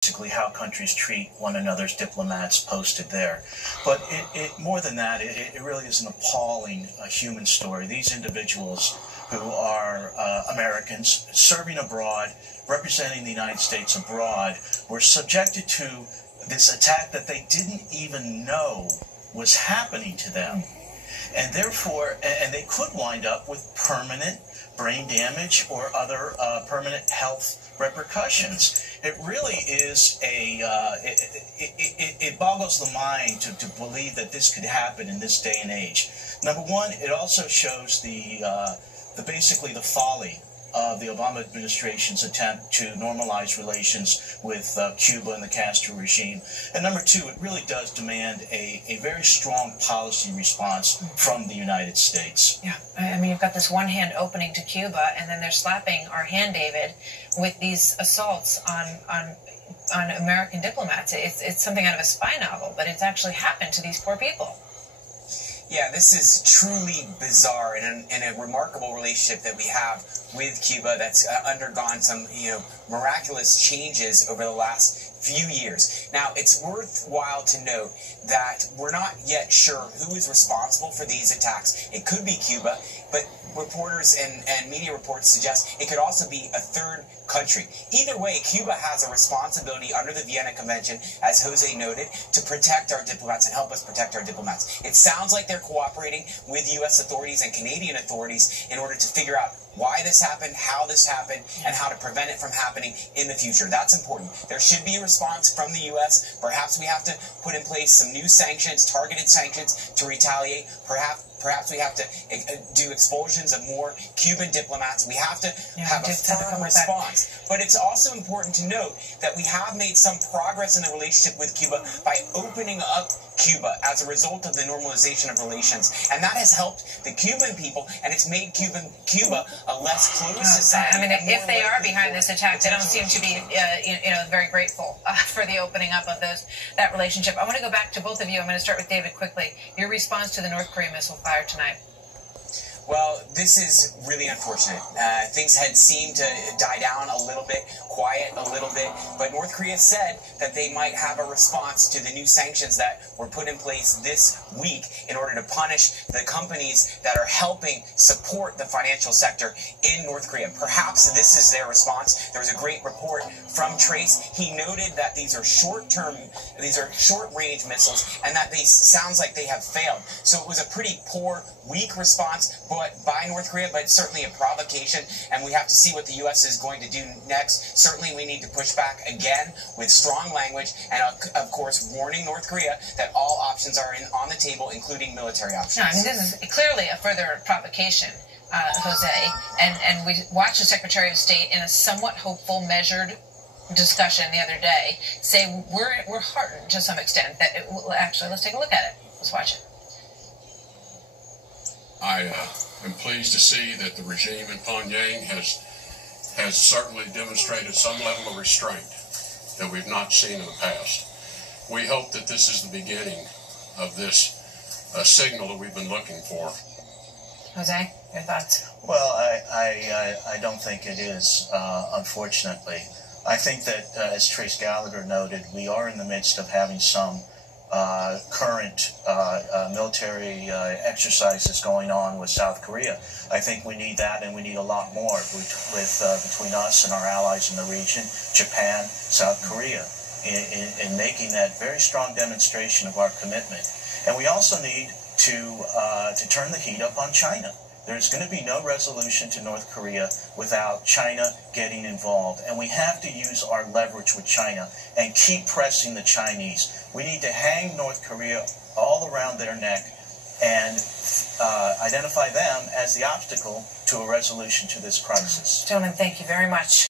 basically how countries treat one another's diplomats posted there. But more than that, it really is an appalling human story. These individuals who are Americans serving abroad, representing the United States abroad, were subjected to this attack that they didn't even know was happening to them. And therefore, and they could wind up with permanent brain damage or other permanent health repercussions. It really is it boggles the mind to believe that this could happen in this day and age. Number one, it also shows basically the folly of the Obama administration's attempt to normalize relations with Cuba and the Castro regime. And number two, it really does demand a very strong policy response from the United States. Yeah, I mean, you've got this one hand opening to Cuba, and then they're slapping our hand, David, with these assaults on American diplomats. It's something out of a spy novel, but it's actually happened to these poor people. Yeah, this is truly bizarre and a remarkable relationship that we have with Cuba that's undergone some, miraculous changes over the last few years. Now, it's worthwhile to note that we're not yet sure who is responsible for these attacks. It could be Cuba, but reporters and media reports suggest it could also be a third country. Either way, Cuba has a responsibility under the Vienna Convention, as Jose noted, to protect our diplomats and help us protect our diplomats. It sounds like they're cooperating with U.S. authorities and Canadian authorities in order to figure out why this happened, how this happened, and how to prevent it from happening in the future. That's important. There should be a response from the U.S. Perhaps we have to put in place some new sanctions, targeted sanctions to retaliate. Perhaps we have to do expulsions of more Cuban diplomats. We have to have a firm response. But it's also important to note that we have made some progress in the relationship with Cuba by opening up Cuba as a result of the normalization of relations. And that has helped the Cuban people, and it's made Cuba a less closed society. I mean, if they are behind this attack, they don't seem to be, very grateful for the opening up of that relationship. I want to go back to both of you. I'm going to start with David quickly. Your response to the North Korean missile fire tonight. Well, this is really unfortunate. Things had seemed to die down a little bit, quiet a little bit, but North Korea said that they might have a response to the new sanctions that were put in place this week in order to punish the companies that are helping support the financial sector in North Korea. Perhaps this is their response. There was a great report from Trace. He noted that these are short-range missiles, and that sounds like they have failed. So it was a pretty poor, weak response by North Korea, but certainly a provocation, and we have to see what the U.S. is going to do next. Certainly we need to push back again with strong language, and of course warning North Korea that all options are on the table, including military options. No, I mean, this is clearly a further provocation, Jose, and we watched the Secretary of State in a somewhat hopeful, measured discussion the other day say we're heartened to some extent that it will actually, let's take a look at it. Let's watch it. I am pleased to see that the regime in Pyongyang has certainly demonstrated some level of restraint that we've not seen in the past. We hope that this is the beginning of this signal that we've been looking for. Jose, your thoughts? Well, I don't think it is, unfortunately. I think that, as Trace Gallagher noted, we are in the midst of having some current military exercises going on with South Korea. I think we need that, and we need a lot more between us and our allies in the region, Japan, South Korea, in making that very strong demonstration of our commitment. And we also need to turn the heat up on China. There's going to be no resolution to North Korea without China getting involved. And we have to use our leverage with China and keep pressing the Chinese. We need to hang North Korea all around their neck and identify them as the obstacle to a resolution to this crisis. Gentlemen, thank you very much.